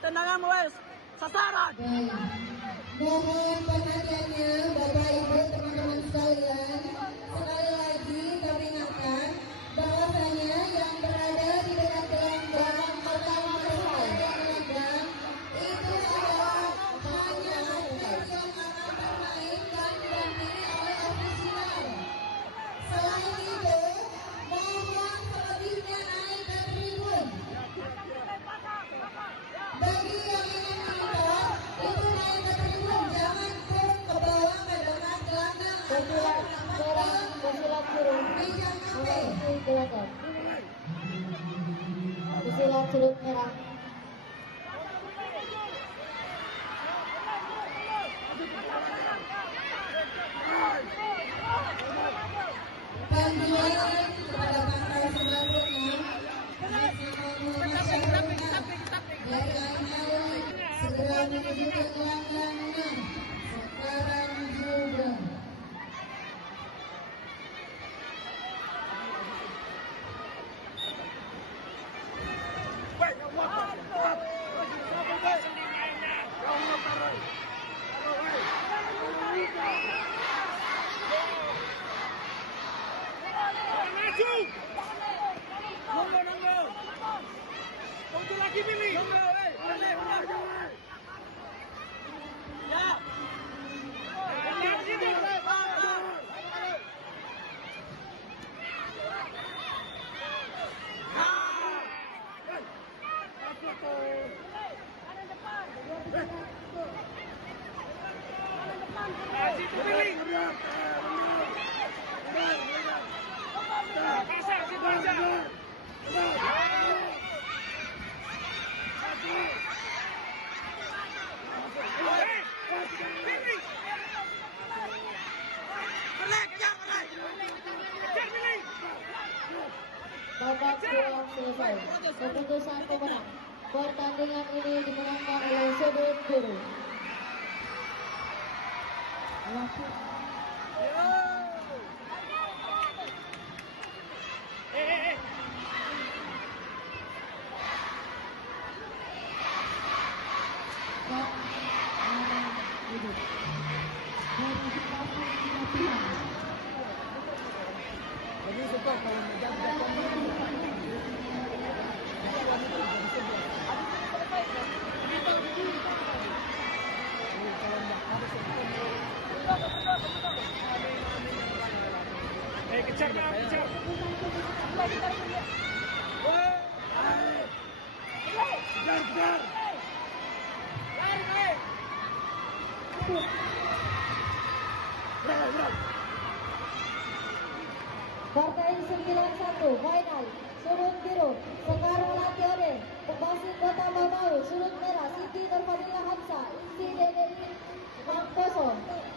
Tendangan wes sasaran. Mohon perhatiannya Bapak Ibu teman-teman sekalian. Sekali lagi kami ingatkan bahwasanya yang berada di dekat gelanggang pertama gelanggang itu adalah hanya tim yang akan bermain dan didampingi oleh ofisial. Selain itu, mohon selebihnya naik ke tribun. Bagi yang ingin nonton, itu naik ke tribun, jangan turun ke bawah ke dekat gelanggang Pesilat surut meja kafe. Pesilat surut merah. Panggilan kepada pangkal selanjutnya dari alun-alun segera menuju ke gelanggang 6 sekarang juga. Babak kedua selesai. Keputusan pemenang pertandingan ini dimenangkan oleh sudut biru. Kejar. Partai 91 final surut biru Sekarang Latiode, pembasis Kota Bau, surut merah Siti Nurfadila Hamzah, isi DDI 60.